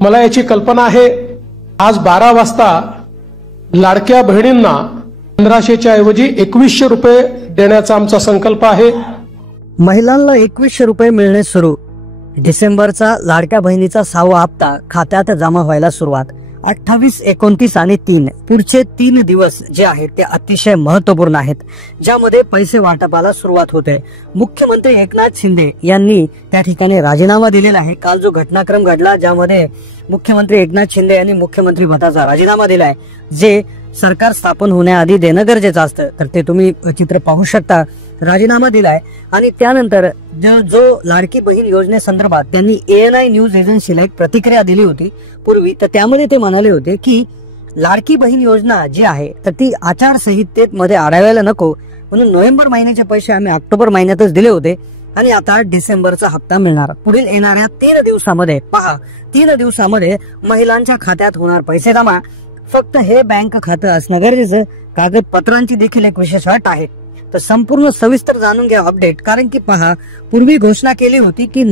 मला याची कल्पना आहे. आज 12 वाजता लाडक्या बहिणींना 1500च्या ऐवजी 2100 रुपये देण्याचा आमचा संकल्प आहे. महिलांना 2100 रुपये मिळणे सुरू. डिसेंबरचा लाडक्या बहिणीचा 6वा हप्ता खात्यात जमा व्हायला सुरुवात. 28, 29 आणि 3 पुढचे 3 दिवस जे आहेत ते अतिशय महत्वपूर्ण आहेत, ज्यामध्ये पैसे वाटपाला सुरुवात होते. मुख्यमंत्री एकनाथ शिंदे यांनी त्या ठिकाणी राजीनामा दिलेला आहे. काल जो घटनाक्रम घडला ज्यामध्ये मुख्यमंत्री एकनाथ शिंदे यांनी मुख्यमंत्री पदाचा राजीनामा दिलाय, जे सरकार स्थापन होण्याआधी देणं गरजेचं असतं. तर ते तुम्ही चित्र पाहू शकता. राजीनामा दिलाय आणि त्यानंतर जो लाडकी बहीण योजनेसंदर्भात त्यांनी ANI न्यूज एजन्सीला एक प्रतिक्रिया दिली होती पूर्वी, तर त्यामध्ये ते म्हणाले होते की लाडकी बहीण योजना जी आहे तर ती आचारसंहितेत मध्ये अडवायला नको, म्हणून नोव्हेंबर महिन्याचे पैसे आम्ही ऑक्टोबर महिन्यातच दिले होते आणि आता डिसेंबरचा हप्ता मिळणार. पुढील येणाऱ्या 3 दिवसामध्ये 3 दिवसामध्ये महिलांच्या खात्यात होणार पैसे जमा. फक्त हे बँक खातं असणं गरजेचं. कागदपत्रांची देखील एक विशेष अट आहे. तर संपूर्ण सविस्तर जाणून घ्या अपडेट. कारण की पहा, पूर्वी घोषणा केली होती की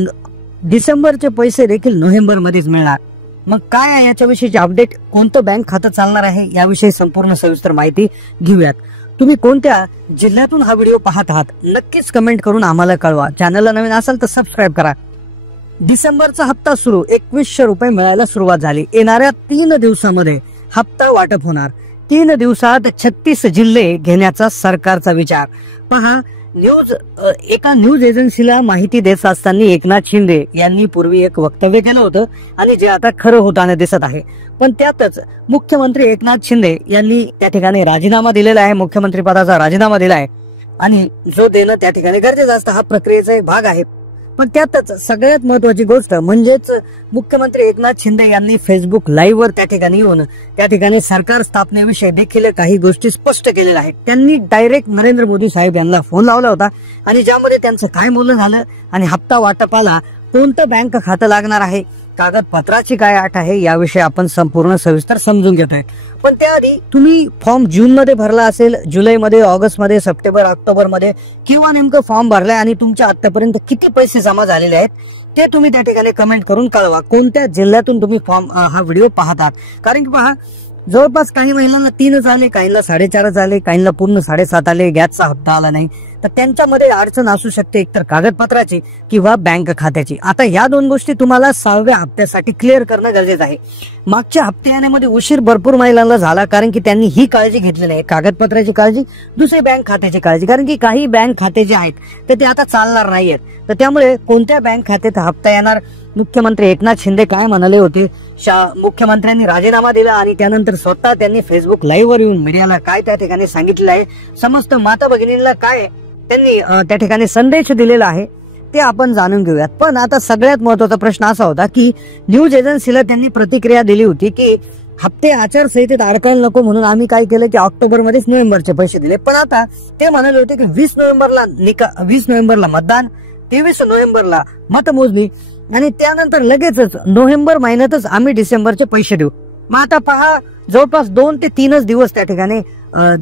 डिसेंबरचे पैसे देखील नोव्हेंबर मध्येच मिळणार. मग काय आहे याच्याविषयीची अपडेट, कोणतं बँक खातं चालणार आहे याविषयी संपूर्ण सविस्तर माहिती घेऊयात. तुम्ही कोणत्या जिल्ह्यातून हा व्हिडिओ पाहत आहात नक्कीच कमेंट करून आम्हाला कळवा. चॅनलला नवीन असाल तर सबस्क्राईब करा. डिसेंबरचा हप्ता सुरू. 2100 रुपये मिळायला सुरुवात झाली. येणाऱ्या 3 दिवसामध्ये हप्ता वाटप होणार. 3 दिवसात 36 जिल्हे घेण्याचा सरकारचा विचार. पहा, एका न्यूज एजन्सीला माहिती देत असताना एकनाथ शिंदे यांनी पूर्वी एक वक्तव्य केलं होतं आणि जे आता खरं होताना दिसत आहे. पण त्यातच मुख्यमंत्री एकनाथ शिंदे यांनी त्या ठिकाणी राजीनामा दिलेला आहे. मुख्यमंत्री पदाचा राजीनामा दिला आहे आणि जो देणं त्या ठिकाणी गरजेचं असतं हा प्रक्रियेचा एक भाग आहे. पण त्यातच सगळ्यात महत्वाची गोष्ट म्हणजेच मुख्यमंत्री एकनाथ शिंदे यांनी फेसबुक लाईव्ह वर त्या ठिकाणी येऊन त्या ठिकाणी सरकार स्थापनेविषयी देखील काही गोष्टी स्पष्ट केलेल्या आहेत. त्यांनी डायरेक्ट नरेंद्र मोदी साहेब यांना फोन लावला होता आणि ज्यामध्ये त्यांचं काय बोलणं झालं आणि हप्ता वाटपाला कोणतं बँक खातं लागणार आहे, कागदपत्राची काय अट आहे याविषयी आपण संपूर्ण सविस्तर समजून घेत आहे. पण त्याआधी तुम्ही फॉर्म जून मध्ये भरला असेल, जुलैमध्ये, ऑगस्टमध्ये, सप्टेंबर, ऑक्टोबरमध्ये किंवा नेमकं फॉर्म भरलाय आणि तुमच्या आतापर्यंत किती पैसे जमा झालेले आहेत ते तुम्ही त्या ठिकाणी कमेंट करून कळवा. कोणत्या जिल्ह्यातून तुम्ही हा व्हिडिओ पाहतात. कारण की पहा, जवळपास काही महिलांना 3च आले, काहींना 4.5च आले, काहींना पूर्ण 7.5 आले, गॅसचा हप्ता आला नाही. तर त्यांच्यामध्ये अडचण असू शकते एकतर कागदपत्राची किंवा बँक खात्याची. आता या 2 गोष्टी तुम्हाला 6व्या हप्त्यासाठी क्लिअर करणं गरजेचं आहे. मागच्या हप्ते येण्यामध्ये उशीर भरपूर महिलांना झाला कारण की त्यांनी ही काळजी घेतली नाही, कागदपत्राची काळजी, दुसरी बँक खात्याची काळजी. कारण की काही बँक खाते जे आहेत तर ते आता चालणार नाहीयेत. तर त्यामुळे कोणत्या बँक खात्यात हप्ता येणार, मुख्यमंत्री एकनाथ शिंदे काय म्हणाले होते, मुख्यमंत्र्यांनी राजीनामा दिला आणि त्यानंतर स्वतः त्यांनी फेसबुक लाईव्ह वर येऊन मीडियाला काय त्या ठिकाणी सांगितलेलं आहे, समस्त माता भगिनींना काय त्यांनी त्या ठिकाणी संदेश दिलेला आहे ते आपण जाणून घेऊयात. पण आता सगळ्यात महत्वाचा प्रश्न असा होता की न्यूज एजन्सीला त्यांनी प्रतिक्रिया दिली होती की हप्ते आचारसंहितेत अडकायला नको, म्हणून आम्ही काय केलं की ऑक्टोबर मध्येच नोव्हेंबरचे पैसे दिले. पण आता ते म्हणाले होते की 20 नोव्हेंबरला मतदान, 23 नोव्हेंबरला मतमोजणी आणि त्यानंतर लगेचच नोव्हेंबर महिन्यातच आम्ही डिसेंबरचे पैसे देऊ. मग आता पहा, जवळपास 2 ते 3च दिवस त्या ठिकाणी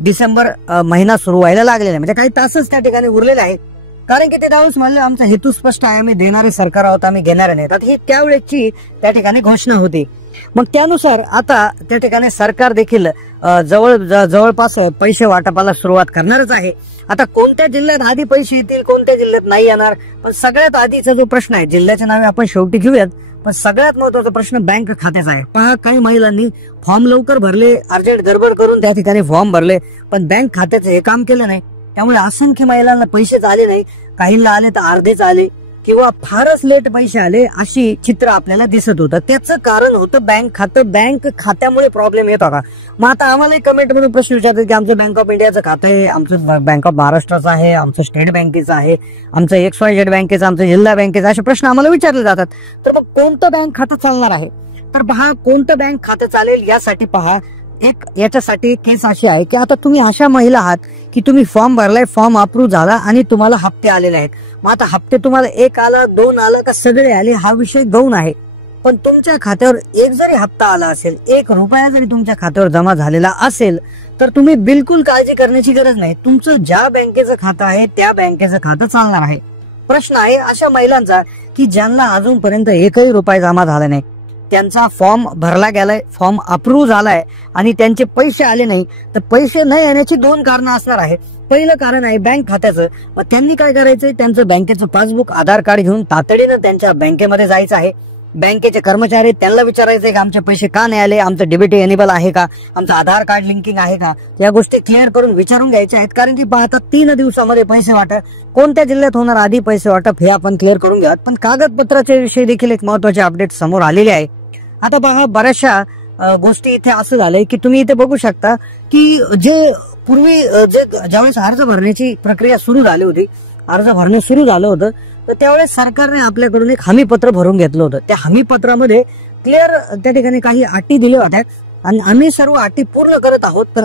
डिसेंबर महिना सुरू व्हायला लागलेला आहे. म्हणजे काही तासच त्या ठिकाणी उरलेले आहेत. कारण की ते त्यावेळेस म्हणले आमचा हेतू स्पष्ट आहे, आम्ही देणारे सरकार आहोत, आम्ही घेणारे नाहीत. आता ही त्यावेळेची त्या ठिकाणी घोषणा होती. मग त्यानुसार आता त्या ठिकाणी सरकार देखील जवळपास पैसे वाटपाला सुरुवात करणारच आहे. आता कोणत्या जिल्ह्यात आधी पैसे येतील, कोणत्या जिल्ह्यात नाही येणार, पण सगळ्यात आधीचा जो प्रश्न आहे, जिल्ह्याचे नावे आपण शेवटी घेऊयात, पण सगळ्यात महत्वाचा प्रश्न बँक खात्याचा आहे. पहा, काही महिलांनी फॉर्म लवकर भरले, अर्जंट गडबड करून त्या ठिकाणी फॉर्म भरले, पण बँक खात्याचं हे काम केलं नाही. त्यामुळे असंख्य महिलांना पैसेच आले नाही. काहींना आले तर अर्धेच आले किंवा फारच लेट पैसे आले, अशी चित्र आपल्याला दिसत होतं. त्याचं कारण होतं बँक खातं. बँक खात्यामुळे प्रॉब्लेम येतो का. मग आता आम्हाला कमेंट मध्ये प्रश्न विचारतात की आमचं बँक ऑफ इंडियाचं खातं आहे, आमचं बँक ऑफ महाराष्ट्राचं आहे, आमचं स्टेट बँकेचं आहे, आमचं XYZ बँकेचं, आमचं जिल्हा बँकेचं, असे प्रश्न आम्हाला विचारले जातात. तर मग कोणतं बँक खातं चालणार आहे. तर पहा, कोणतं बँक खातं चालेल यासाठी पहा, याच्यासाठी केस अशी आहे की आता तुम्ही अशा महिला आहात की तुम्ही फॉर्म भरलाय, फॉर्म अप्रूव्ह झाला आणि तुम्हाला हप्ते आलेले आहेत. मग आता हप्ते तुम्हाला 1 आला, 2 आला का सगळे आले हा विषय गौण आहे. पण तुमच्या खात्यावर एक जरी हप्ता आला असेल, 1 रुपया जरी तुमच्या खात्यावर जमा झालेला असेल तर तुम्ही बिलकुल काळजी करण्याची गरज नाही. तुमचं ज्या बँकेचं खातं आहे त्या बँकेचं खातं चालणार आहे. प्रश्न आहे अशा महिलांचा की ज्यांना अजूनपर्यंत 1ही रुपया जमा झाला नाही. त्यांचा फॉर्म भरला गेलाय, फॉर्म अप्रूव्ह झालाय आणि त्यांचे पैसे आले नाही, तर पैसे न येण्याची 2 कारणं असणार आहे. पहिलं कारण आहे बँक खात्याचं. मग त्यांनी काय करायचंय, त्यांचं बँकेचं पासबुक, आधार कार्ड घेऊन तातडीनं त्यांच्या बँकेमध्ये जायचं आहे. बँकेचे कर्मचारी त्यांना विचारायचे की आमचे पैसे का नाही आले, आमचं डीबीटी एनेबल आहे का, आमचं आधार कार्ड लिंकिंग आहे का, या गोष्टी क्लिअर करून विचारून घ्यायच्या आहेत. कारण की पाहता 3 दिवसामध्ये पैसे वाटप कोणत्या जिल्ह्यात होणार, आधी पैसे वाटप हे आपण क्लिअर करून घ्या. पण कागदपत्राच्या विषयी देखील एक महत्वाचे अपडेट समोर आलेले आहे. आता पहा, बऱ्याचशा गोष्टी इथे असं झालंय की तुम्ही इथे बघू शकता की जे पूर्वी ज्यावेळेस अर्ज भरण्याची प्रक्रिया सुरू झाली होती, अर्ज भरणे सुरू झालं होतं, तर त्यावेळेस सरकारने आपल्याकडून एक हमीपत्र भरून घेतलं होतं. त्या हमीपत्रामध्ये क्लिअर त्या ठिकाणी काही अटी दिल्या होत्या आणि आम्ही सर्व अटी पूर्ण करत आहोत, तर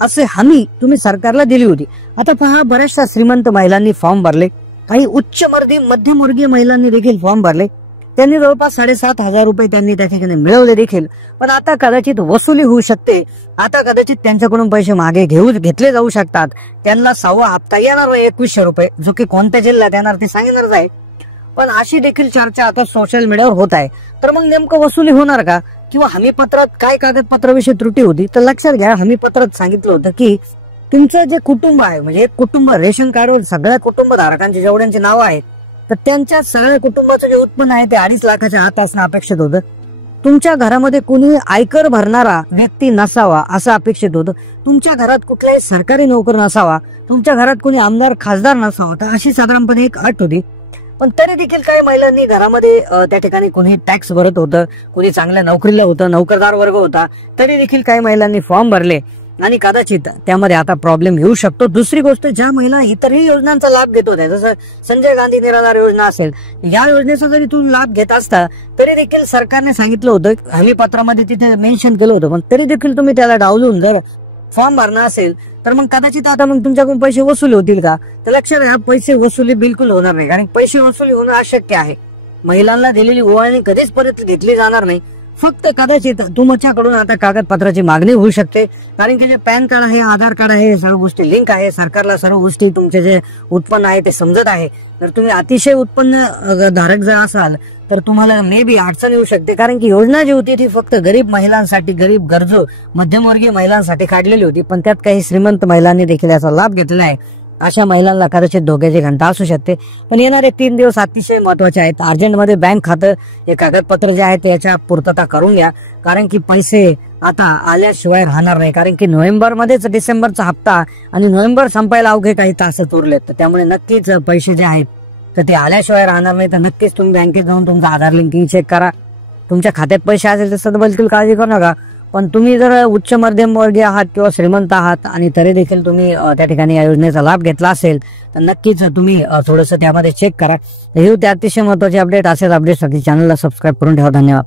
असे हमी तुम्ही सरकारला दिली होती. आता पहा, बऱ्याचशा श्रीमंत महिलांनी फॉर्म भरले, काही उच्चवर्गीय मध्यमवर्गीय महिलांनी देखील फॉर्म भरले. त्यांनी जवळपास 7,500 रुपये त्यांनी त्या ठिकाणी मिळवले देखील. पण आता कदाचित वसुली होऊ शकते, आता कदाचित त्यांच्याकडून पैसे मागे घेतले जाऊ शकतात. त्यांना 6वा हप्ता येणार आहे 2100 रुपये, जो की कोणत्या जिल्ह्यात येणार ते सांगणारच आहे. पण अशी देखील चर्चा आता सोशल मीडियावर होत आहे. तर मग नेमकं वसुली होणार का, किंवा हमीपत्रात काय कागदपत्राविषयी त्रुटी होती? तर लक्षात घ्या, हमीपत्रात सांगितलं होतं की तुमचं जे कुटुंब आहे, म्हणजे एक कुटुंब, रेशन कार्डवर सगळ्या कुटुंब धारकांची जेवढ्यांची नावं आहेत, तर त्यांच्या सगळ्या कुटुंबाचं जे उत्पन्न आहे ते 2.5 लाखाच्या आत असणं अपेक्षित होतं. तुमच्या घरामध्ये कोणी आयकर भरणारा व्यक्ती नसावा असं अपेक्षित होतं. तुमच्या घरात कुठलाही सरकारी नोकर नसावा, तुमच्या घरात कोणी आमदार खासदार नसावा, तर अशी साधारणपणे एक अट होती. पण तरी देखील काही महिलांनी घरामध्ये त्या ठिकाणी कोणी टॅक्स भरत होतं, कोणी चांगल्या नोकरीला होतं, नोकरदार वर्ग होता, तरी देखील काही महिलांनी फॉर्म भरले आणि कदाचित त्यामध्ये आता प्रॉब्लेम येऊ शकतो. दुसरी गोष्ट, ज्या महिला इतरही योजनांचा लाभ घेत होत्या, जसं संजय गांधी निराधार योजना असेल, या योजनेचा जरी तुम्ही लाभ घेत असता तरी देखील सरकारने सांगितलं होतं, हमीपत्रामध्ये तिथे मेन्शन केलं होतं, पण तरी देखील तुम्ही त्याला डावलून जर फॉर्म भरणं असेल तर मग कदाचित आता मग तुमच्याकडून पैसे वसूल होतील का? तर लक्षात घ्या, पैसे वसुली बिलकुल होणार नाही. कारण पैसे वसुली होणं अशक्य आहे. महिलांना दिलेली ओवाळणी कधीच परत घेतली जाणार नाही. फक्त कदाचित तुमच्याकडून आता कागदपत्राची मागणी होऊ शकते. कारण की जे पॅन कार्ड आहे, आधार कार्ड आहे, सर्व गोष्टी लिंक आहे, सरकारला सर्व गोष्टी तुमचे जे उत्पन्न आहे ते समजत आहे. तर तुम्ही अतिशय उत्पन्न धारक जर असाल तर तुम्हाला मे बी अडचण येऊ शकते. कारण की योजना जी होती ती फक्त गरीब महिलांसाठी, गरीब गरजू मध्यमवर्गीय महिलांसाठी काढलेली होती. पण त्यात काही श्रीमंत महिलांनी देखील याचा लाभ घेतलेला आहे. अशा महिलांना कदाचित धोक्याची घंटा असू शकते. पण येणारे 3 दिवस अतिशय महत्वाचे आहेत. अर्जंटमध्ये बँक खातं, हे कागदपत्र जे आहे त्याच्या पूर्तता करून घ्या. कारण की पैसे आता आल्याशिवाय राहणार नाही. कारण की नोव्हेंबरमध्येच डिसेंबरचा हप्ता आणि नोव्हेंबर संपायला अवघे काही तास उरलेत. तर त्यामुळे नक्कीच पैसे जे आहेत तर ते आल्याशिवाय राहणार नाही. तर नक्कीच तुम्ही बँकेत जाऊन तुमचा आधार लिंकिंग चेक करा. तुमच्या खात्यात पैसे असेल तर सध्या बिलकुल काळजी करू नका. पण तुम्ही जर उच्च मध्यमवर्गीय आहात किंवा श्रीमंत आहात आणि तरी देखील तुम्ही त्या ठिकाणी या योजनेचा लाभ घेतला असेल तर नक्कीच तुम्ही थोडंसं त्यामध्ये चेक करा. हे होते अतिशय महत्त्वाचे अपडेट. असेच अपडेटसाठी चॅनलला सबस्क्राईब करून ठेवा. धन्यवाद.